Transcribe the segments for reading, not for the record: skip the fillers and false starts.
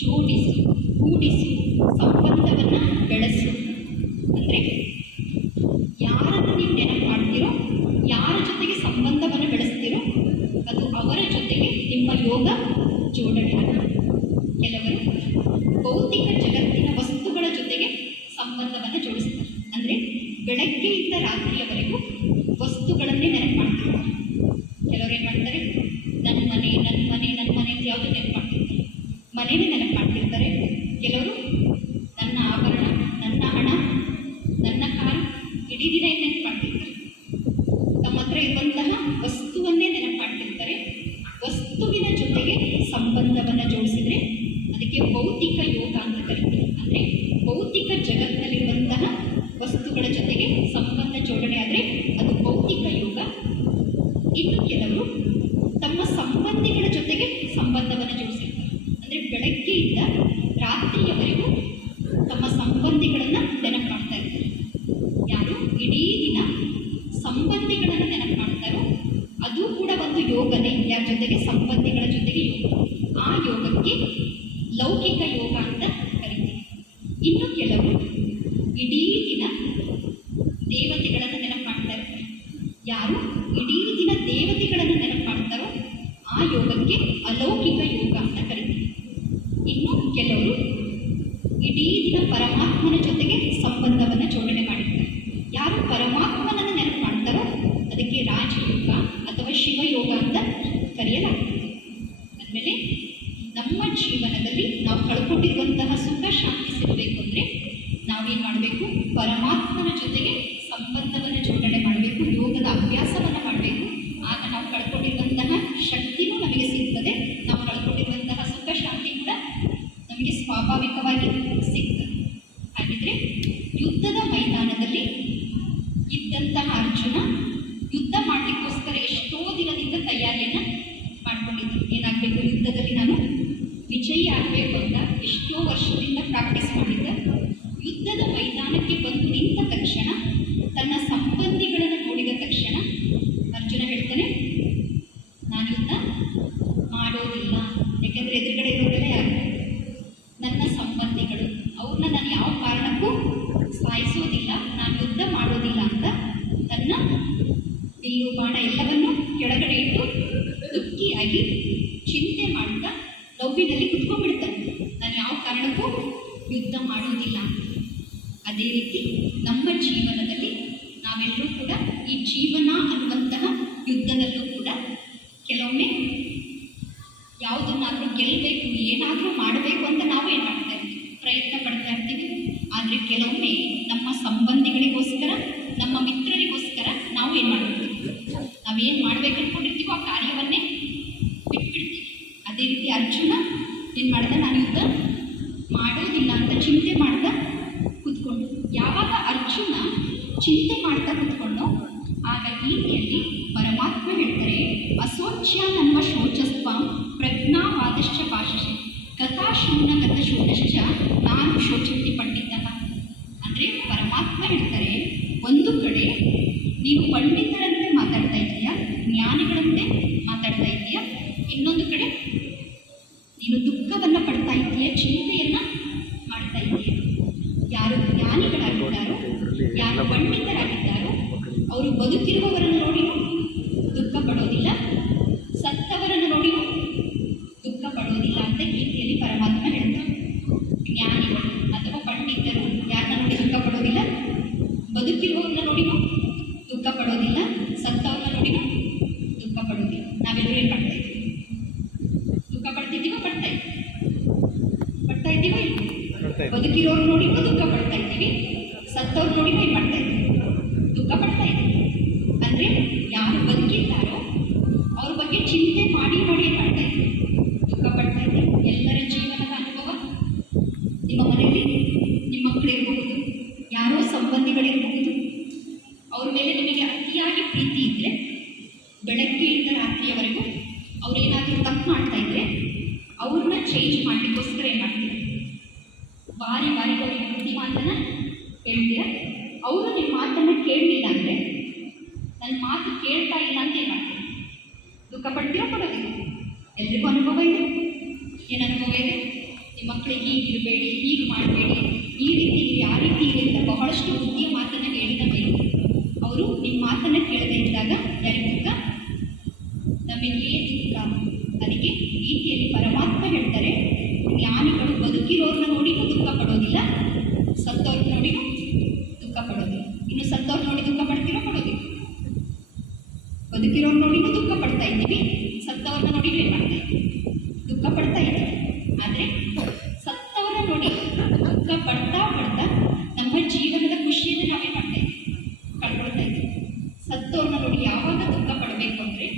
ಜೋಡಿಸಿ ಕೂಡಿಸಿ ಸಂಬಂಧವನ್ನು ಬೆಳೆಸು. ಅಂದರೆ ಯಾರನ್ನು ನೀವು ನೆನಪು ಮಾಡ್ತೀರೋ, ಯಾರ ಜೊತೆಗೆ ಸಂಬಂಧವನ್ನು ಬೆಳೆಸ್ತೀರೋ ಅದು ಅವರ ಜೊತೆಗೆ ನಿಮ್ಮ ಯೋಗ ಜೋಡಣೆ ಆಗುತ್ತೆ. ಕೆಲವರು ಭೌತಿಕ ಜಗತ್ತಿನ ವಸ್ತುಗಳ ಜೊತೆಗೆ ಸಂಬಂಧವನ್ನು ಜೋಡಿಸ್ತಾರೆ. ಅಂದರೆ ಬೆಳಗ್ಗೆಯಿಂದ ರಾತ್ರಿಯವರೆಗೂ ವಸ್ತುಗಳನ್ನೇ ನೆನಪು ಮಾಡ್ತಿರ್ತಾರೆ. ಕೆಲವರು ಏನು ಮಾಡ್ತಾರೆ, ನನ್ನ ಮನೆ ನನ್ನ ಮನೆ ನನ್ನ ಮನೆ ಅಂತ ಯಾವುದೂ ನೆನಪು ಮಾಡ್ತಿರ್ತಾರೆ, ಮನೇನೇ ನೆನಪು ಮಾಡ್ತಿರ್ತಾರೆ. ಕೆಲವರು ನನ್ನ ಆಭರಣ, ನನ್ನ ಹಣ, ನನ್ನ ಕಾರು, ಇಡೀ ದಿನ ಏನು ನೆನಪು ಮಾಡ್ತಿರ್ತಾರೆ. ತಮ್ಮ ಹತ್ರ ಇರುವಂತಹ ವಸ್ತುವನ್ನೇ ನೆನಪು ಮಾಡ್ತಿರ್ತಾರೆ. ವಸ್ತುವಿನ ಜೊತೆಗೆ ಸಂಬಂಧವನ್ನು ಜೋಡಿಸಿದರೆ ಅದಕ್ಕೆ ಭೌತಿಕ ಯೋಗ ಅಂತ ಕರಿತೀವಿ. ಅಂದರೆ ಭೌತಿಕ ಜಗತ್ತಿನಲ್ಲಿರುವಂತಹ ವಸ್ತುಗಳ ಜೊತೆಗೆ ಸಂಬಂಧ ಜೋಡಣೆ ಆದರೆ ಅದು ಭೌತಿಕ ಯೋಗ. ಇನ್ನು ಕೆಲವರು ತಮ್ಮ ಸಂಬಂಧಿಗಳ ಜೊತೆಗೆ ಸಂಬಂಧವನ್ನು ಜೋಡಿಸಿರ್ತಾರೆ. ಅಂದರೆ ಬೆಳಗ್ಗೆಯಿಂದ ರಾತ್ರಿಯವರೆಗೂ ತಮ್ಮ ಸಂಬಂಧಿಗಳನ್ನು ನೆನಪು ಮಾಡ್ತಾ ಇರ್ತಾರೆ. ಯಾರು ಇಡೀ ದಿನ ಸಂಬಂಧಿಗಳನ್ನು ನೆನಪು ಮಾಡ್ತಾರೋ ಅದು ಕೂಡ ಒಂದು ಯೋಗನೇ. ಯಾರ ಜೊತೆಗೆ? ಸಂಬಂಧಿಗಳ ಜೊತೆಗೆ ಯೋಗ. ಆ ಯೋಗಕ್ಕೆ ಲೌಕಿಕ ಯೋಗ ಅಂತ ಕರಿತೀವಿ. ಇನ್ನು ಕೆಲವರು ಇಡೀ ದಿನ ದೇವತೆಗಳನ್ನು ನೆನಪು ಮಾಡ್ತಾ ಇರ್ತಾರೆ. ಯಾರು ಇಡೀ ದಿನ ದೇವತೆಗಳನ್ನು ನೆನಪು ಮಾಡ್ತಾರೋ ಆ ಯೋಗಕ್ಕೆ ಅಲೌಕಿಕ ಯೋಗ ಅಂತ ಕರಿತೀವಿ. ಇನ್ನು ಕೆಲವರು ಇಡೀ ದಿನ ಪರಮಾತ್ಮನ ಜೊತೆಗೆ ಸಂಬಂಧವನ್ನು ಜೋಡಣೆ ಮಾಡಿರ್ತಾರೆ. ಯಾರು ಪರಮಾತ್ಮನನ್ನು ನೆನಪು ಮಾಡ್ತಾರೋ ಅದಕ್ಕೆ ರಾಜಯೋಗ ಅಥವಾ ಶಿವಯೋಗ ಅಂತ ಕರೆಯಲಾಗ್ತದೆ. ಆದಮೇಲೆ ನಮ್ಮ ಜೀವನದಲ್ಲಿ ನಾವು ಕಳ್ಕೊಂಡಿರುವಂತಹ ಸುಖ ಶಾಂತಿ ಸಿಗಬೇಕು ಅಂದರೆ ನಾವೇನು ಮಾಡಬೇಕು? ಪರಮಾತ್ಮನ ಜೊತೆಗೆ ಸಂಬಂಧವನ್ನು ಜೋಡಣೆ ಮಾಡಬೇಕು, ಯೋಗದ ಅಭ್ಯಾಸವನ್ನು ಮಾಡಬೇಕು. ಆಗ ನಾವು ಕಳ್ಕೊಂಡಿರುವಂತಹ ಶಕ್ತಿನೂ ನಮಗೆ ಸಿಗ್ತದೆ, ನಾವು ಕಳ್ಕೊಂಡಿರುವಂತಹ ಸುಖ ಶಾಂತಿ ಕೂಡ ನಮಗೆ ಸ್ವಾಭಾವಿಕವಾಗಿ ಸಿಗ್ತದೆ. ಹಾಗಿದ್ರೆ ಯುದ್ಧದ ಮೈದಾನದಲ್ಲಿ ಇದ್ದಂತಹ ಅರ್ಜುನ ಯುದ್ಧ ಮಾಡಲಿಕ್ಕೋಸ್ಕರ ಎಷ್ಟೋ ದಿನದಿಂದ ತಯಾರಿಯನ್ನು ಮಾಡ್ಕೊಂಡಿದ್ದರು. ಏನಾಗಬೇಕು? ಯುದ್ಧದಲ್ಲಿ ನಾನು ವಿಜಯಿ ಆಗಬೇಕು ಅಂತ ಎಷ್ಟೋ ವರ್ಷದಿಂದ ಪ್ರಾಕ್ಟೀಸ್ ಮಾಡಿದ್ದ. ಯುದ್ಧದ ಮೈದಾನಕ್ಕೆ ಬಂದು ನಿಂತ ತಕ್ಷಣ, ತನ್ನ ಸಂಬಂಧಿಗಳನ್ನು ನೋಡಿದ ತಕ್ಷಣ ಅರ್ಜುನ ಹೇಳ್ತಾನೆ, ನಾನು ಯುದ್ಧ ಮಾಡೋದಿಲ್ಲ. ಯಾಕೆಂದರೆ ಎದುರುಗಡೆ ಇರೋದೆಲ್ಲ ಯಾರು? ನನ್ನ ಸಂಬಂಧಿಗಳು. ಅವ್ರನ್ನ ನಾನು ಯಾವ ಕಾರಣಕ್ಕೂ ಸಾಯಿಸೋದಿಲ್ಲ, ನಾನು ಯುದ್ಧ ಮಾಡೋದಿಲ್ಲ ಅಂತ ತನ್ನ ಬಿಲ್ಲು ಬಾಣ ಎಲ್ಲವನ್ನೂ ಕೆಳಗಡೆ ಇಟ್ಟು ದುಃಖಿಯಾಗಿ ಚಿಂತೆ ಮಾಡ್ತಾ ನೋವಿನಲ್ಲಿ ಕುತ್ಕೊಂಡ್ಬಿಡ್ತಾನೆ. ನಾನು ಯಾವ ಕಾರಣಕ್ಕೂ ಯುದ್ಧ ಮಾಡೋದಿಲ್ಲ. ಅದೇ ರೀತಿ ನಮ್ಮ ಜೀವನದಲ್ಲಿ ನಾವೆಲ್ಲರೂ ಕೂಡ ಈ ಜೀವನ ಅನ್ನುವಂತಹ ಯುದ್ಧದಲ್ಲೂ ಕೂಡ ಕೆಲವೊಮ್ಮೆ ಯಾವುದನ್ನಾದರೂ ಗೆಲ್ಲಬೇಕು, ಏನಾದರೂ ಮಾಡಬೇಕು ಅಂತ ನಾವು ಏನು ಮಾಡ್ತಾ ಇರ್ತೀವಿ? ಪ್ರಯತ್ನ ಪಡ್ತಾ ಇರ್ತೀವಿ. ಆದರೆ ಕೆಲವೊಮ್ಮೆ ನಮ್ಮ ಸಂಬಂಧಿಗಳಿಗೋಸ್ಕರ, ನಮ್ಮ ಮಿತ್ರರಿಗೋಸ್ಕರ ನಾವು ಏನು ಮಾಡ್ತೀವಿ? ನಾವೇನು ಮಾಡ್ಬೇಕು ಅಂದ್ಕೊಂಡಿರ್ತೀವೋ ಆ ಕಾರ್ಯವನ್ನೇ ಬಿಟ್ಬಿಡ್ತೀವಿ. ಅದೇ ರೀತಿ ಅರ್ಜುನ ಏನು ಮಾಡ್ದ? ನಾನು ಯುದ್ಧ ಮಾಡೋದಿಲ್ಲ ಅಂತ ಚಿಂತೆ ಮಾಡ್ತಾ ಕೂತ್ಕೊಂಡು. ಯಾವಾಗ ಅರ್ಜುನ ಚಿಂತೆ ಮಾಡ್ತಾ ಕೂತ್ಕೊಂಡು ಆಗ ಗೀತೆಯಲ್ಲಿ ಪರಮಾತ್ಮ ಹೇಳ್ತಾರೆ, ಅಸೋಚ್ಯ ನಮ್ಮ ಶೋಚಸ್ವಾಂ ಪ್ರಜ್ಞಾವಾದಶ್ಚ ಭಾಷೆ ಗತಾಶೂನ್ಯಗತ ಷೋಡಶ ನಾನು ಶೋಚಂತಿ ಪಂಡಿತ. ಅಂದರೆ ಪರಮಾತ್ಮ ಹೇಳ್ತಾರೆ, ಒಂದು ಕಡೆ ನೀನು ಪಂಡಿತರಂತೆ ಮಾತಾಡ್ತಾ ಇದೀಯಾ, ಜ್ಞಾನಿಗಳಂತೆ ಮಾತಾಡ್ತಾ ಇದೀಯಾ, ಇನ್ನೊಂದು ಕಡೆ ನೀನು ದುಃಖವನ್ನು ಪಡ್ತಾ ಇದ್ದೀಯ, ಚಿಂತೆಯನ್ನು ಮಾಡ್ತಾ ಇದ್ದೀಯ. ಯಾರು ಜ್ಞಾನಿಗಳಾಗಿದ್ದಾರೋ, ಯಾರು ಪಂಡಿತರಾಗಿದ್ದಾರೋ ಅವರು ಬದುಕಿರುವವರನ್ನು ನೋಡಿಯೂ ದುಃಖ ಪಡೋದಿಲ್ಲ, ಸತ್ತವರನ್ನು ನೋಡಿಯೂ ದುಃಖ ಪಡೋದಿಲ್ಲ ಅಂತ ಗೀತೆಯಲ್ಲಿ ಪರಮಾತ್ಮ ಹೇಳ್ತಾರೆ. ಜ್ಞಾನಿಗಳು ಅಥವಾ ಪಂಡಿತರು ಯಾರನ್ನ ನೋಡಿ ದುಃಖ ಪಡೋದಿಲ್ಲ? ಬದುಕಿರುವವ್ರನ್ನ ನೋಡಿಯೂ ದುಃಖ ಪಡೋದಿಲ್ಲ, ಸತ್ತವ್ರನ್ನ ನೋಡಿಯೂ ದುಃಖ ಪಡೋದಿಲ್ಲ. ನಾವೆಲ್ಲರೂ ಏನು ಮಾಡ್ತಾ ಇದ್ದೀವಿ? ದುಃಖ ಪಡ್ತಿದ್ದೀವೋ? ಪಡ್ತಾ ಇದ್ದೀವೋ ಇಲ್ಲ? ಬದುಕಿರೋರು ನೋಡಿಯೂ ದುಃಖ ಪಡ್ತಾ ಇದ್ದೀವಿ, ಸತ್ತವ್ರು ನೋಡಿಯೂ ಏನು ಮಾಡ್ತಾ ಇದ್ದೀವಿ? ದುಃಖ ಪಡ್ತಾ ಇದ್ದೀವಿ. ಅಂದರೆ ಯಾರು ಬದುಕಿದ್ದಾರೋ ಅವ್ರ ಬಗ್ಗೆ ಚಿಂತೆ ಮಾಡಿ ಮಾಡಿ ಏನು ಮಾಡ್ತಾ ಇದ್ದೀವಿ? ದುಃಖ ಪಡ್ತಾ ಇದ್ದೀವಿ. ಎಲ್ಲರ ಜೀವನದ ಅನುಭವ ನಿಮ್ಮ ಮನೆಯಲ್ಲಿ ನಿಮ್ಮ ಮಕ್ಕಳಿರಬಹುದು, ಯಾರೋ ಸಂಬಂಧಿಗಳಿರಬಹುದು, ಅವ್ರ ಮೇಲೆ ನಿಮಗೆ ಅತಿಯಾಗಿ ಪ್ರೀತಿ ಇದ್ದರೆ ಬೆಳಗ್ಗೆಯಿಂದ ರಾತ್ರಿಯವರೆಗೂ ಅವರೇನಾದರೂ ತಪ್ಪು ಮಾಡ್ತಾ ಇದ್ದರೆ ಅವ್ರನ್ನ ಚೇಂಜ್ ಮಾಡಲಿಕ್ಕೋಸ್ಕರ ಏನು ಮಾಡ್ತೀರ? ಬಾರಿ ಬಾರಿ ಅವ್ರಿಗೆ ಬುದ್ಧಿಮಾತನ್ನ ಹೇಳ್ತೀರ. ಅವರು ನಿಮ್ಮ ಮಾತನ್ನು ಕೇಳಲಿಲ್ಲ ಅಂದರೆ, ನನ್ನ ಮಾತು ಕೇಳ್ತಾ ಇಲ್ಲ ಅಂತ ಏನು ಮಾಡ್ತೀರ? ದುಃಖ ಪಡ್ತೀರೋ? ಪಡೋದಿಲ್ಲ? ಎಲ್ರಿಗೂ ಅನುಭವ ಇದೆ. ಏನು ಅನುಭವ ಇದೆ? ನಿಮ್ಮ ಮಕ್ಕಳಿಗೆ ಹೀಗಿರಬೇಡಿ, ಹೀಗೆ ಮಾಡಬೇಡಿ, ಈ ರೀತಿ ಯಾವ ರೀತಿ ಇದೆ ಅಂತ ಬಹಳಷ್ಟು ಬುದ್ಧಿಯ ಮಾತನ್ನು ಹೇಳಿದ ಮೇಲೆ ಅವರು ನಿಮ್ಮ ಮಾತನ್ನು ಕೇಳದೇ ಇದ್ದಾಗ ಯಾರಿಗೆ ದುಃಖ? ನಮಗೆ ದುಃಖ. ಅದಕ್ಕೆ ಗೀತೆಯಲ್ಲಿ ಪರಮಾತ್ಮ ಹೇಳ್ತಾರೆ, ಜ್ಞಾನಿಗಳು ಬದುಕಿರೋರನ್ನ ನೋಡಿನೂ ದುಃಖ ಪಡೋದಿಲ್ಲ, ಸತ್ತವ್ರನ್ನ ನೋಡಿನೂ ದುಃಖ ಪಡೋದಿಲ್ಲ. ಇನ್ನು ಸತ್ತವ್ರು ನೋಡಿ ದುಃಖ ಪಡ್ತಿರೋ? ಪಡೋದಿಲ್ಲ. ಬದುಕಿರೋರು ನೋಡಿನೂ ದುಃಖ ಪಡ್ತಾ ಇದ್ದೀವಿ, ಸತ್ತವ್ರನ್ನ ನೋಡಿ ಏನು ಮಾಡ್ತಾ ಇದ್ದೀವಿ? ದುಃಖ ಪಡ್ತಾ ಇದ್ದೀವಿ. ಆದರೆ ಸತ್ತವರ ನೋಡಿ ದುಃಖ ಪಡ್ತಾ ಪಡ್ತಾ ನಮ್ಮ ಜೀವನದ ಖುಷಿಯನ್ನು ನಾವೇನು ಮಾಡ್ತಾ ಇದ್ದೀವಿ? ಕಳ್ಕೊಳ್ತಾ ಇದ್ದೀವಿ. ಸತ್ತವ್ರನ್ನ ನೋಡಿ ಯಾವಾಗ ದುಃಖ ಪಡಬೇಕು ಅಂದರೆ,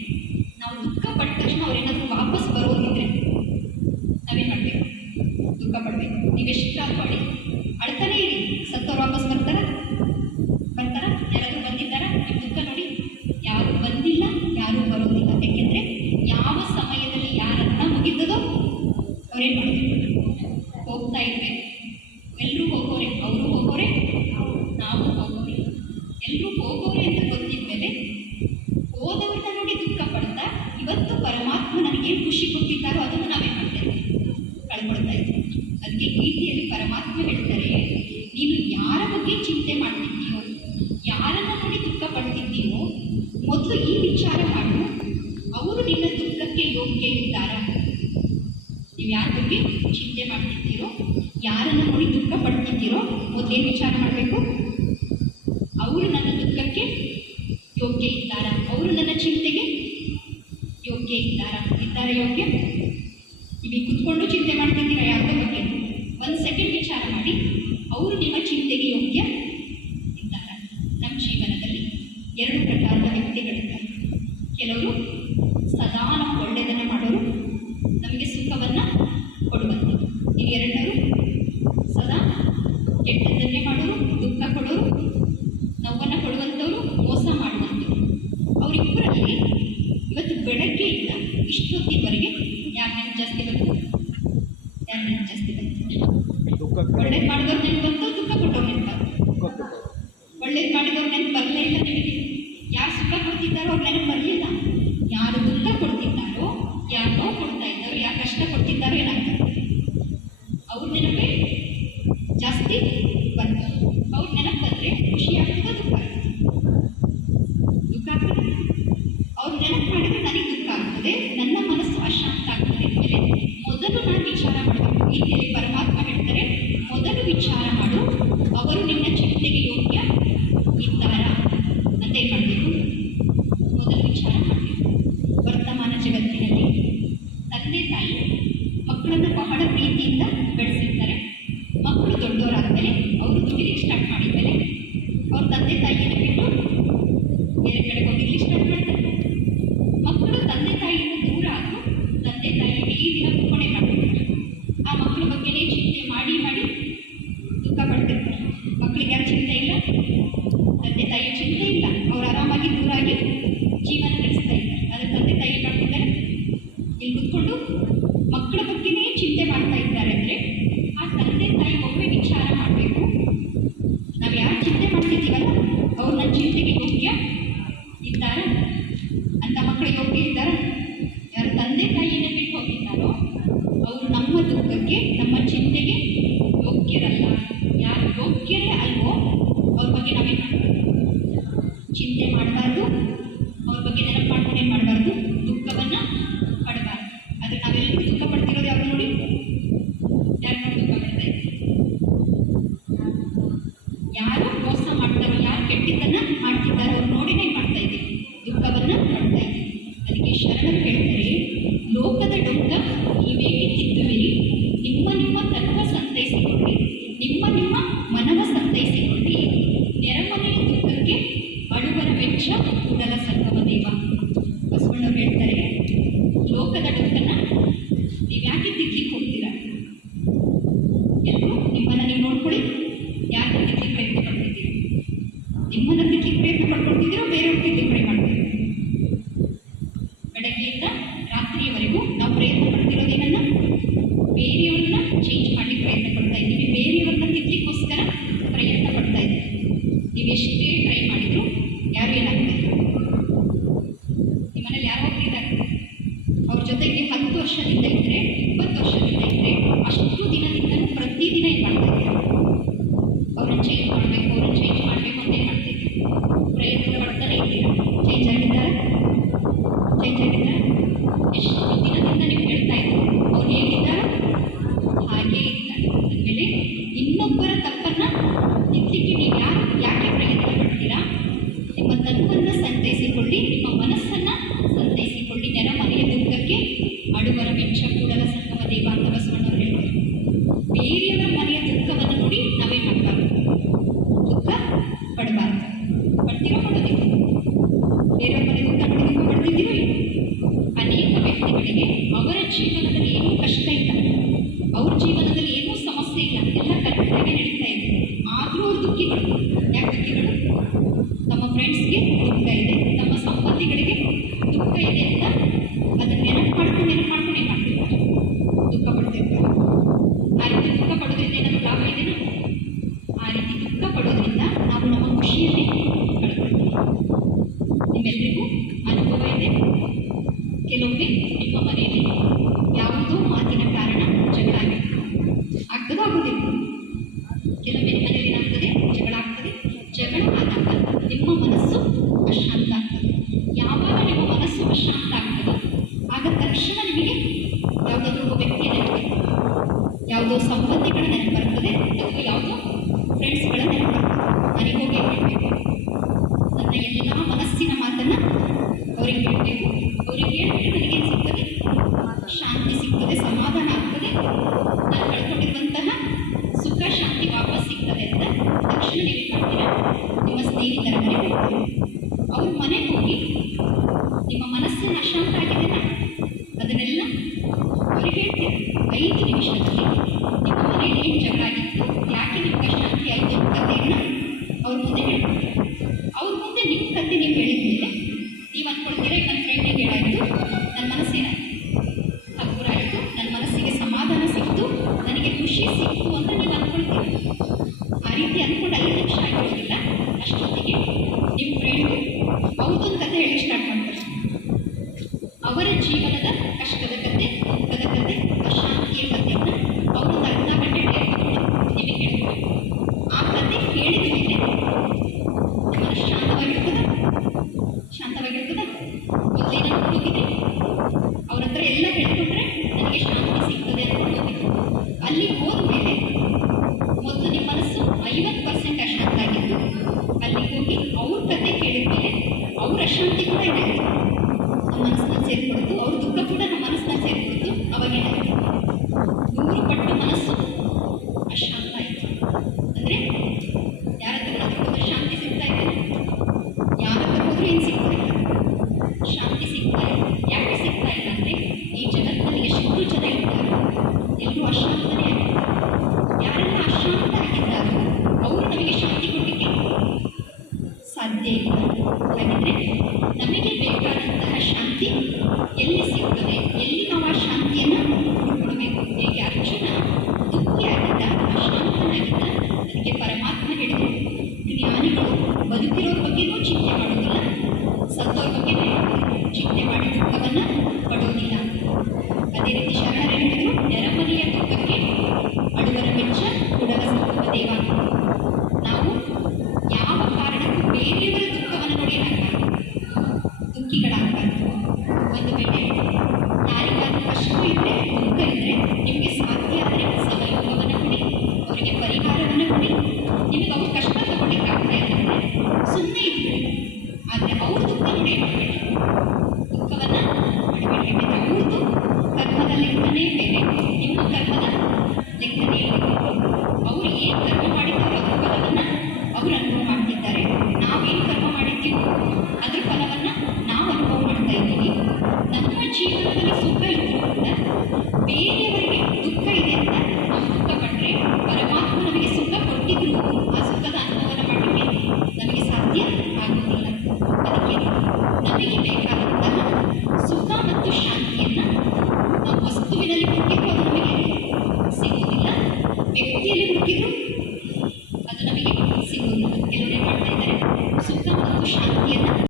ನಾವು ದುಃಖ ಪಟ್ಟ ತಕ್ಷಣ ಅವ್ರೇನಾದರೂ ವಾಪಸ್ ಬರೋದಿದ್ರೆ ನಾವೇನು ಮಾಡಬೇಕು? ದುಃಖ ಪಡಬೇಕು. ನೀವೆಷ್ಟಾದ್ರೂ ಅಳ್ತಾನೆ ಇರಿ, ಸತ್ತವ್ರು ವಾಪಸ್ ಬರ್ತಾರ? ಯಾರಾದರೂ ಬಂದಿದ್ದಾರ? ನಿಮ್ಮ ದುಃಖ ನೋಡಿ ಯಾರು ಬಂದಿಲ್ಲ, ಯಾರೂ ಬರೋದಿಲ್ಲ. ಯಾಕೆಂದರೆ ಯಾವ ಸಮಯದಲ್ಲಿ ಯಾರನ್ನ ಮುಗಿದ್ದದೋ ಅವ್ರೇನು ಮಾಡಬೇಕು? ಹೋಗ್ತಾ ಇರಬೇಕು. ಎಲ್ಲರೂ ಹೋಗೋರೆ, ಅವರು ಹೋಗೋರೆ, ನಾವು ಹೋಗೋರೆ, ಎಲ್ಲರೂ ಹೋಗೋರೆ ಅಂತ ಗೊತ್ತಿದ್ಮೇಲೆ ಹೋದವ್ರನ್ನ ನೋಡಿ ದುಃಖ ಪಡ್ತಾ ಇವತ್ತು ಪರಮಾತ್ಮ ನನಗೇನು ಖುಷಿ ಕೊಟ್ಟಿದ್ದಾರೋ ಅದನ್ನು ನಾವೇನು ಮಾಡ್ತಾ ಇದ್ದೀವಿ? ಕಳ್ಕೊಳ್ತಾ ಇದ್ದೀವಿ. ಅದಕ್ಕೆ ಗೀತೆಯಲ್ಲಿ ಪರಮಾತ್ಮ ಹೇಳ್ತಾರೆ, ನೀನು ಯಾರ ಬಗ್ಗೆ ಚಿಂತೆ ಮಾಡ್ತಿದ್ದೀಯೋ, ಯಾರನ್ನ ನೋಡಿ ದುಃಖ ಪಡ್ತಿದ್ದೀಯೋ, ಮೊದಲು ಈ ವಿಚಾರ ಮಾಡು, ಅವರು ನಿನ್ನ ದುಃಖಕ್ಕೆ ಯೋಗ್ಯ ಇದ್ದಾರಾ? ನೀವು ಯಾರ ಬಗ್ಗೆ ಚಿಂತೆ ಮಾಡ್ತಿದ್ದೀರೋ, ಯಾರನ್ನ ನೋಡಿ ದುಃಖ ಪಡ್ತಿದ್ದೀರೋ, ಮೊದಲೇನು ವಿಚಾರ ಮಾಡಬೇಕು? ಅವರು ನನ್ನ ದುಃಖಕ್ಕೆ ಯೋಗ್ಯ ಇದ್ದಾರಾ? ಅವರು ನನ್ನ ಚಿಂತೆಗೆ ಯೋಗ್ಯ ಇದ್ದಾರಾ? ಯೋಗ್ಯ? ಇಲ್ಲಿ ಕುತ್ಕೊಂಡು ಚಿಂತೆ ಮಾಡ್ತಿದ್ದೀರಾ ಯಾವುದೋ ಬಗ್ಗೆ? ಒಂದು ಸೆಕೆಂಡ್ ವಿಚಾರ ಮಾಡಿ, ಅವರು ನಿಮ್ಮ ಚಿಂತೆಗೆ ಯೋಗ್ಯ ಇದ್ದಾರಾ? ನಮ್ಮ ಜೀವನದಲ್ಲಿ ಎರಡು ಪ್ರಕಾರದ ವ್ಯಕ್ತಿಗಳಿದ್ದಾರೆ. ಕೆಲವರು ಸದಾ ನಾವು ಒಳ್ಳೆಯದನ್ನು ಮಾಡೋರು, ನಮಗೆ ಸುಖವನ್ನು ಕೊಡುವಂಥದ್ದು. ಇನ್ನು ಎರಡನೇರು ಸದಾ ಕೆಟ್ಟದ್ದನ್ನೇ ಮಾಡೋರು, ದುಃಖ ಕೊಡೋರು, ನೋವನ್ನು ಕೊಡುವಂಥವ್ರು, ಮೋಸ ಮಾಡುವಂಥವ್ರು. ಅವರಿಬ್ಬರಲ್ಲಿ ಇವತ್ತು ಬೆಳಗ್ಗೆಯಿಂದ ಇಷ್ಟೊತ್ತಿವರೆಗೆ ಯಾರು ನೆನಪು ಜಾಸ್ತಿ ಬಂತು? ಯಾರು ನೆನಪು ಜಾಸ್ತಿ ಬಂತು? ಒಳ್ಳೇದು ಮಾಡಿದವ್ರು ನೆನಪು ಬಂತು, ದುಃಖ ಕೊಟ್ಟವ್ರು ನೆನಪು ಬಂತು. ಒಳ್ಳೇದು ಮಾಡಿದವ್ರು ನೆನಪು ಬರಲೇ ಇಲ್ಲ ನಿಮಗೆ. ಯಾರು ಸುಖ ಕೊಡ್ತಿದ್ದಾರೋ ಅವ್ರು ನೆನಪು ಬರಲಿಲ್ಲ. ಯಾರು ದುಃಖ ಕೊಡ್ತಿದ್ದಾರೋ, ಯಾರು ನೋವು ಕೊಡ್ತಾ ಇದ್ದಾರೋ, ಯಾರು ಕಷ್ಟ ಕೊಡ್ತಿದ್ದಾರೋ ಏನಾಗ್ತದೆ? ಅವ್ರ ನೆನಪೇ ಜಾಸ್ತಿ ಬಂತು. ಅವ್ರ ನೆನಪು ಬಂದರೆ ಖುಷಿ ಆಗ್ತದೆ, ದುಃಖ ಆಗ್ತದೆ? ದುಃಖ ಆಗ್ತದೆ. ಅವ್ರು ನೆನಪು ಮಾಡಿದರೆ ನನಗೆ ದುಃಖ ಆಗ್ತದೆ, ನನ್ನ ಮನಸ್ಸು ಅಶಾಂತ ಆಗ್ತದೆ. ಮೇಲೆ ಮೊದಲು ನಾನು ವಿಚಾರ ಮಾಡಬೇಕು. ಗೀತೆಯಲ್ಲಿ ಪರಮಾತ್ಮ ಹೇಳ್ತಾರೆ, ಮೊದಲು ವಿಚಾರ ಮಾಡು, ಅವರು ನಿನ್ನ ಚಿಂತೆಗೆ ಯೋಗ್ಯ ಇದ್ದಾರಾ ಅಂತ ಏನು ಮಾಡಬೇಕು? ಮೊದಲು ವಿಚಾರ ಮಾಡಬೇಕು. ವರ್ತಮಾನ ಜಗತ್ತಿನಲ್ಲಿ ತಂದೆ ತಾಯಿ ಮಕ್ಕಳನ್ನು ಬಹಳ ಪ್ರೀತಿಯಿಂದ ಬೆಳೆಸಿರ್ತಾರೆ. ಮಕ್ಕಳು ದೊಡ್ಡವರಾದಮೇಲೆ ಅವರು ದುಡಿಲಿಕ್ಕೆ ಸ್ಟಾರ್ಟ್ ಮಾಡಿದ್ಮೇಲೆ ಅವ್ರ ತಂದೆ ತಾಯಿಯನ್ನು ಬಿಟ್ಟು ಬೇರೆ ಕಡೆ ಹೋಗಿರ್ಲಿಕ್ಕೆ ಸ್ಟಾರ್ಟ್ ಮಾಡ್ತಾರೆ. ಮಕ್ಕಳು ತಂದೆ ತಾಯಿಯಿಂದ ದೂರ ಆದರೂ ತಂದೆ ತಾಯಿ ಇಡೀ ದಿನ ಕುತ್ಕೊಂಡೇ ಮಾಡ್ತಿರ್ತಾರೆ. ಆ ಮಕ್ಕಳ ಬಗ್ಗೆನೇ ಚಿಂತೆ ಮಾಡಿ ಮಾಡಿ ದುಃಖ ಪಡ್ತಿರ್ತಾರೆ. ಮಕ್ಕಳಿಗೆ ಯಾರು ಚಿಂತೆ ಇಲ್ಲ, ತಂದೆ ತಾಯಿ ಚಿಂತೆ ಇಲ್ಲ, ಅವ್ರು ಆರಾಮಾಗಿ ದೂರಾಗಿ ಜೀವನ ನಡೆಸ್ತಾ ಇದ್ದಾರೆ. ಆದರೆ ತಂದೆ ತಾಯಿ ಮಾಡ್ತಿದ್ದಾರೆ, ಇಲ್ಲಿ ಕುತ್ಕೊಂಡು ಮಕ್ಕಳ ಬಗ್ಗೆನೇ ಚಿಂತೆ ಮಾಡ್ತಾ ಇದ್ದಾರೆ. ಅಂದರೆ ಆ ತಂದೆ ತಾಯಿ ಒಮ್ಮೆ ವಿಚಾರ ಮಾಡಬೇಕು, ನಾವು ಯಾರು ಚಿಂತೆ ಮಾಡ್ತಿದ್ದೀವಲ್ಲ ಅವ್ರು ನನ್ನ ಚಿಂತೆಗೆ ಯೋಗ್ಯ ಇದ್ದಾರ ಅಂತ. ಮಕ್ಕಳು ಯೋಗ್ಯ ಇದ್ದಾರ? ಯಾರು ತಂದೆ ತಾಯಿಯನ್ನು ಬಿಟ್ಟು ಹೋಗಿದ್ದಾರೋ ಅವರು ನಮ್ಮ ದುಃಖಕ್ಕೆ, ನಮ್ಮ ಚಿಂತೆಗೆ ಯೋಗ್ಯರಲ್ಲ. ಯಾರು ಯೋಗ್ಯರೇ ಅಲ್ವೋ ಅವ್ರ ಬಗ್ಗೆ ನಾವೇನು ಮಾಡಬಾರ್ದು? ಚಿಂತೆ ಮಾಡಬಾರ್ದು. ಅವ್ರ ಬಗ್ಗೆ ನೆನಪು ಮಾಡ್ಕೊಂಡು ಏನು ಮಾಡಬಾರ್ದು? ದುಃಖವನ್ನು ಪಡಬಾರ್ದು. ಆದರೆ ನಾವೆಲ್ಲರೂ ದುಃಖ ಪಡ್ತಿರೋದು ಯಾರು ನೋಡಿ? ಯಾರು ನೋಡಿ ದುಃಖ ಪಡ್ತಾ ಇದ್ದೀವಿ? ಯಾರು ಮೋಸ ಮಾಡ್ತಾರೋ, ಯಾರು ಕೆಟ್ಟಿದ್ದನ್ನು ಮಾಡ್ತಿದ್ದಾರೋ ಅವ್ರು ನೋಡಿನೇ ಮಾಡ್ತಾ ಇದ್ದೀವಿ, ದುಃಖವನ್ನು ಪಡ್ತಾ ಇದ್ದೀವಿ. ಅದಕ್ಕೆ ಶರಣರು ಹೇಳ್ತಾರೆ, ಲೋಕದ ಡೊಂಕ ನೀವೇಕೆ ತಿದ್ದುವಿರಿ, ನಿಮ್ಮ ನಿಮ್ಮ ತತ್ವ ಸಂತೈಸಿಕೊಳ್ಳಿ, ನಿಮ್ಮ ನಿಮ್ಮ ಮನವ ಸಂತೈಸಿಕೊಳ್ಳಿ, ನೆರಮನೆಯ ದುಃಖಕ್ಕೆ ಅಳುವರ ವೆಚ್ಚ ಕೂಡಲ ಸಂಗಮ ದೇವ. ಬಸವಣ್ಣವ್ರು ಹೇಳ್ತಾರೆ, ಲೋಕದ ಡೊಂಕನ್ನು ನೀವು ಯಾಕೆ ತಿದ್ಲಿಕ್ಕೆ ಹೋಗ್ತೀರಾ? ಎಲ್ಲರೂ ನಿಮ್ಮನ್ನು ನೀವು ನೋಡ್ಕೊಳ್ಳಿ, ಯಾರು ತಿದ್ಲಿಕ್ಕೆ ಪ್ರಯತ್ನ ಪಡ್ತಿದ್ದೀರಿ? ನಿಮ್ಮನ್ನು ತಿದ್ಲಿಕ್ಕೆ ಪ್ರಯತ್ನ ಪಡ್ಕೊಳ್ತಿದ್ದೀರೋ ಬೇರೆಯವ್ರು ತಿದ್ದುಪಡಿ ಮಾಡ್ತೀರಿ? ಬೆಳಗ್ಗೆಯಿಂದ ರಾತ್ರಿಯವರೆಗೂ ನಾವು ಪ್ರಯತ್ನ ಪಡ್ತಿರೋದೇನನ್ನ? ಬೇರೆಯವ್ರನ್ನ ಚೇಂಜ್ ಮಾಡಲಿಕ್ಕೆ ಪ್ರಯತ್ನ ಪಡ್ತಾ ಇದ್ದೀವಿ, ಬೇರೆಯವ್ರನ್ನ ತಿದ್ಲಿಕ್ಕೋಸ್ಕರ ಪ್ರಯತ್ನ ಪಡ್ತಾ ಇದ್ದೀವಿ. ನೀವು ಎಷ್ಟೇ ಟ್ರೈ ಮಾಡಿದ್ರು ಯಾರು ಏನಾಗ್ತದೆ? ನಿಮ್ಮ ಮನೇಲಿ ಯಾರು ಹೋಗ್ತಿದ್ದಾರೆ? ಅವ್ರ ಜೊತೆಗೆ 10 ವರ್ಷದಿಂದ ಇದ್ದರೆ 20 ವರ್ಷದಿಂದ ಬೇರೆಯವರ ಮನೆಯ ದುಃಖವನ್ನು ನೋಡಿ ನಾವೇನು ಮಾಡಬಾರ್ದು, ದುಃಖ ಪಡಬಾರ್ದು. ಪಡ್ತಿರೋ ಪಡೋದಿಲ್ಲ, ಬೇರೆಯವ್ರ ಮನೆ ದುಃಖ ನೋಡಿ ದುಃಖ ಪಡ್ತಿದ್ದೀರೋ ಇಲ್ಲ. ಅನೇಕ ವ್ಯಕ್ತಿಗಳಿಗೆ ಅವರ ಜೀವನದಲ್ಲಿ ಏನೂ ಕಷ್ಟ ಇಲ್ಲ, ಅವ್ರ ಜೀವನದಲ್ಲಿ ಏನೂ ಸಮಸ್ಯೆ ಇಲ್ಲ, ಎಲ್ಲ ಕರೆಕ್ಟಾಗಿ ನಡೀತಾ ಇದೆ. ಆದರೂ ಅವ್ರ ದುಃಖಿಗಳು. ಯಾಕೆ ದುಃಖಿಗಳು? ತಮ್ಮ ಫ್ರೆಂಡ್ಸ್ಗೆ ದುಃಖ ಇದೆ, ತಮ್ಮ ಸಂಬಂಧಿಗಳಿಗೆ ದುಃಖ ಇದೆ ಅಂತ ಅದನ್ನು ನೆನಪು ಮಾಡ್ಕೊಂಡು ಏನು ಮಾಡ್ತಿರ್ತಾರೆ, ದುಃಖ ಪಡ್ತಿರ್ತಾರೆ. ಆ ರೀತಿ ದುಃಖ ಪಡೋದ್ರಿಂದ ಏನಾದರೂ ಲಾಭ ಇದೆಯಾ? ಆ ರೀತಿ ದುಃಖ ಪಡೋದ್ರಿಂದ ನಾವು ನಮ್ಮ ಖುಷಿಯನ್ನೇ ಕಳ್ಕೊಳ್ತೀವಿ. ನಿಮ್ಮೆಲ್ಲರಿಗೂ ಅನುಭವ ಇದೆ. ಕೆಲವೊಮ್ಮೆ ನಿಮ್ಮ ಮನೆಯಲ್ಲಿ ಯಾವುದೋ ಮಾತಿನ ಕಾರಣ ಜಗಳ ಆಗ್ತದೋ ಆಗೋದಿಲ್ಲ. ಕೆಲವೊಮ್ಮೆ ಮನೆಯಲ್ಲಿ ಏನಾಗ್ತದೆ, ಜಗಳ ಆಗ್ತದೆ. ಜಗಳ ಆದಾಗ ನಿಮ್ಮ ಮನಸ್ಸು ಅಶಾಂತ ಆಗ್ತದೆ. ಯಾವಾಗ ನಿಮ್ಮ ಮನಸ್ಸು ಅಶಾಂತ ಆಗ್ತದೆ ಆಗ ತಕ್ಷಣ ನಿಮಗೆ ಯಾವುದಾದ್ರೂ ಒಬ್ಬ ವ್ಯಕ್ತಿಯ ನೆನಪು, ಯಾವುದೋ ಸಂಬಂಧಿಗಳ ನೆನಪು ಬರ್ತದೆ, ಅಥವಾ ಯಾವುದೋ ಫ್ರೆಂಡ್ಸ್ಗಳ ನೆನಪು ಬರ್ತದೆ. ನನಗೆ ಹೋಗಿ ಹೇಳಬೇಕು, ನನ್ನ ಎಲ್ಲ ಮನಸ್ಸಿನ ಮಾತನ್ನು ಅವರಿಗೆ ಹೇಳಬೇಕು. ಅವರಿಗೆ ಹೇಳಿದ್ರೆ ನನಗೇನು ಸಿಗ್ತದೆ? ಶಾಂತಿ ಸಿಗ್ತದೆ, ಸಮಾಧಾನ ಆಗ್ತದೆ, ನಾನು ಕಳ್ಕೊಂಡಿರುವಂತಹ ಸುಖ ಶಾಂತಿ ವಾಪಸ್ ಸಿಗ್ತದೆ ಅಂತ ತಕ್ಷಣ ನೀವು ಮಾಡ್ತೀರಾ, ನಿಮ್ಮ ಸ್ನೇಹಿತರ ಮನೆ ಹೋಗ್ತೀರಿ. ಅವ್ರ ಮನೆಗೆ ಹೋಗಿ ನಿಮ್ಮ ಮನಸ್ಸಿನ ಅಶಾಂತ ಆಗಿದೆಯಲ್ಲ ಅದನ್ನೆಲ್ಲ ಅವ್ರಿಗೆ ಹೇಳ್ತೀರಿ. 5 ನಿಮಿಷದಲ್ಲಿ ನಿಮ್ಮ ಮನೆಯಲ್ಲಿ ಏನು ಜಗಳ ಆಗಿತ್ತು, ಯಾಕೆ ನಿಮ್ಗೆ ಅಶಾಂತಿ ಆಯಿತು ಅಂತ ಕಥೆಯನ್ನು ಅವ್ರ ಮುಂದೆ ಹೇಳ್ತೀರಿ. ಅವ್ರ ಮುಂದೆ ನಿಮ್ಮ ಕಥೆ ನೀವು ಹೇಳಿದ ಮೇಲೆ ನೀವು ಅಂದ್ಕೊಳ್ತೀರಾ, ನನ್ನ ಫ್ರೆಂಡಿಗೆ ಹೇಳಾಯಿತು, ನನ್ನ ಮನಸ್ಸಿನ ಹಗುರ ಆಯಿತು, ನನ್ನ ಮನಸ್ಸಿಗೆ ಸಮಾಧಾನ ಸಿಕ್ತು, ನನಗೆ ಖುಷಿ ಸಿಕ್ತು ಅಂತ ನೀವು ಅಂದ್ಕೊಳ್ತೀರಿ. ಆ ರೀತಿ ಅಂದ್ಕೊಂಡು 5 ನಿಮಿಷ ಆಗಿರೋದಿಲ್ಲ, ಅಷ್ಟೊತ್ತಿಗೆ ನಿಮ್ಮ ಫ್ರೆಂಡು ಅವ್ರದ್ದೊಂದು ಕಥೆ ಹೇಳಿ ಸ್ಟಾರ್ಟ್ ಮಾಡ್ತಾರೆ. ಅವರ ಜೀವನದ ಕಷ್ಟದ ಕಥೆ, ದುಃಖದ ಕಥೆ, ಅಶಾಂತಿಯ ಕಥೆಯನ್ನು ಅವರೊಂದು ಅರ್ಧ ಗಂಟೆ ಟೇರ್ಕೊಂಡು ನಿಮಗೆ ಹೇಳ್ತಾರೆ. ಆ ಕಥೆ ಕೇಳಿದ ಮೇಲೆ ನಿಮ್ಮ ಮನಸ್ಸು ಶಾಂತವಾಗಿರ್ತದೆ. ಮೊದಲೇನಾದ್ರು ಹೋಗಿದೆ ಅವ್ರ ಹತ್ರ ಎಲ್ಲ ಹೇಳ್ಕೊಂಡ್ರೆ ನನಗೆ ಶಾಂತಿ ಸಿಗ್ತದೆ ಅಂತ ಹೋಗಿದೆ. ಅಲ್ಲಿ ಹೋದ್ಮೇಲೆ ಮೊದಲು ನಿಮ್ಮ ಮನಸ್ಸು 50% ಅಶಾಂತ ಆಗಿತ್ತು. ಅಲ್ಲಿಗೆ ಹೋಗಿ ಅವ್ರ ಕತೆ ಕೇಳಿದ ಮೇಲೆ ಅವ್ರ ಅಶಾಂತಿ ಕೂಡ ಏನಾಯಿತು, ನಮ್ಮ ಮನಸ್ಸನ್ನ ಸೇರಿಕೊಡ್ತು. ಅವ್ರ ದುಃಖ ಕೂಡ ನಮ್ಮ ಮನಸ್ಸನ್ನ ಸೇರಿಕೊಡ್ತು. ಅವಾಗೇನಾಯಿತು, 100 ಪಟ್ಟು ಮನಸ್ಸು ಅಶಾಂತ ಆಯಿತು. ಅಂದರೆ ಯಾರ ಹತ್ರ ಹೋದ್ರೆ ಶಾಂತಿ ಸಿಗ್ತಾ ಇದೆ, ಯಾರ ಹತ್ರ ಹೋದ್ರೂ ಏನು ಸಿಗ್ತಾ ಇಲ್ಲ, ಶಾಂತಿ ಸಿಗ್ತಾ ಇಲ್ಲ. ಯಾಕೆ ಸಿಗ್ತಾ ಇಲ್ಲ ಅಂದರೆ ಈ ಜಗತ್ತಿನಲ್ಲಿ ಎಷ್ಟು ಜನ ಇರ್ತಾರೆ, ಎಲ್ಲರೂ ಅಶಾಂತನೇ ಆಗಿರ್ತಾರೆ. ಯಾರೆಲ್ಲ ಅಶಾಂತ ಆಗಿದ್ದಾರೋ ಅವರು ನಮಗೆ ಶಾಂತಿ ಕೊಡಲಿಕ್ಕೆ ಸಾಧ್ಯ ಇಲ್ಲ. ಹಾಗಿದ್ರೆ ನಮಗೆ ಬೇಕಾದಂತಹ ಶಾಂತಿ ಎಲ್ಲಿ ಸಿಗ್ತದೆ, ಎಲ್ಲಿ ನಾವು ಆ ಶಾಂತಿಯನ್ನು ಹುಡುಕೊಳ್ಬೇಕು? ಹೇಗೆ ಅರ್ಜುನ ದುಃಖಿಯಾಗಿದ್ದ, ಅಶಾಂತನಾಗಿದ್ದ, ನನಗೆ ಪರಮಾತ್ಮ ಹೇಳಿದರು, ಜ್ಞಾನಿಗಳು ಬದುಕಿರೋರ ಬಗ್ಗೆನೂ ಚಿಂತೆ ಮಾಡೋದಿಲ್ಲ, ಸತ್ತೋರ ಬಗ್ಗೆ ಚಿಂತೆ ಮಾಡಿ ದುಃಖವನ್ನು ಪಡೋದಿಲ್ಲ. ಅದೇ ರೀತಿ ಶರಣರು ಹೇಳಿದರು, ನೆರಮನೆಯ ದುಃಖಕ್ಕೆ ಅಡುವರ ವೆಚ್ಚ ಕೊಡವ ಸಂಭವ ದೇವ. ನಾವು ಯಾವ ಕಾರಣಕ್ಕೂ ಬೇರೆಯವರ ದುಃಖವನ್ನು ನೋಡಿ ಏನಾಗಬಾರ್ದು, ದುಃಖಿಗಳಾಗಬಾರ್ದು. ಒಂದು ವೇಳೆ ಯಾರಿಗಾದ್ರೂ ಕಷ್ಟ ಇದ್ದರೆ, ದುಃಖ ಇದ್ದರೆ, ನಿಮಗೆ ಸಾಧ್ಯ ಆದರೆ ಸಹಯೋಗವನ್ನು ಕೊಡಿ, ಅವರಿಗೆ ಪರಿಹಾರವನ್ನು ಕೊಡಿ. ನಿಮಗೆ ಅವ್ರ ಕಷ್ಟ ತಗೊಳ್ಳಿಕ್ಕೆ ಆಗ್ತಾ ಇಲ್ಲ ಅಂದರೆ ಸುಮ್ಮನೆ ಇದ್ಬಿಡಿ. ಆದರೆ ಅವ್ರ ದುಃಖ ನೋಡಿ ಮಾಡಬೇಡಿ, ದುಃಖವನ್ನು ಮಾಡಬೇಡಿ. ಯಾಕೆಂದರೆ ಅವ್ರದ್ದು ಕರ್ಮದ ಲೆಕ್ಕನೇ ಬೇರೆ, ನಿಮ್ಮ ಕರ್ಮದ ಲೆಕ್ಕನೇ ಬೇರೆ. ಅವರು ಏನು ಕರ್ಮ ಮಾಡಿದ್ದಾರೋ ಅದರ ಫಲವನ್ನು ಅವರು ಅನುಭವ ಮಾಡ್ತಿದ್ದಾರೆ. ನಾವೇನು ಕರ್ಮ ಮಾಡಿದ್ದೀವೋ ಅದರ ಫಲವನ್ನು ನಾವು ಅನುಭವ ಮಾಡ್ತಾ ಇದ್ದೀವಿ. ನಮ್ಮ ಜೀವನದಲ್ಲಿ ಸುಖ ಇದ್ದರೂ ಕೂಡ ಬೇರೆಯವರಿಗೆ ದುಃಖ ಇದೆ ಅಂತ ನಾವು ದುಃಖ ಪಟ್ಟರೆ ಪರಮಾತ್ಮ ನಮಗೆ ಸುಖ ಕೊಟ್ಟಿದ್ರು ಆ ಸುಖದ ಅನುಭವನ ಮಾಡಲಿಕ್ಕೆ ನಮಗೆ ಸಾಧ್ಯ ಆಗುವುದಿಲ್ಲ. ಅದಕ್ಕೆ ನಮಗೆ ಬೇಕಾದಂತಹ ಸುಖ ಮತ್ತು ಶಾಂತಿಯನ್ನು ನಾವು ವಸ್ತುವಿನಲ್ಲಿ ಹುಡುಕಿ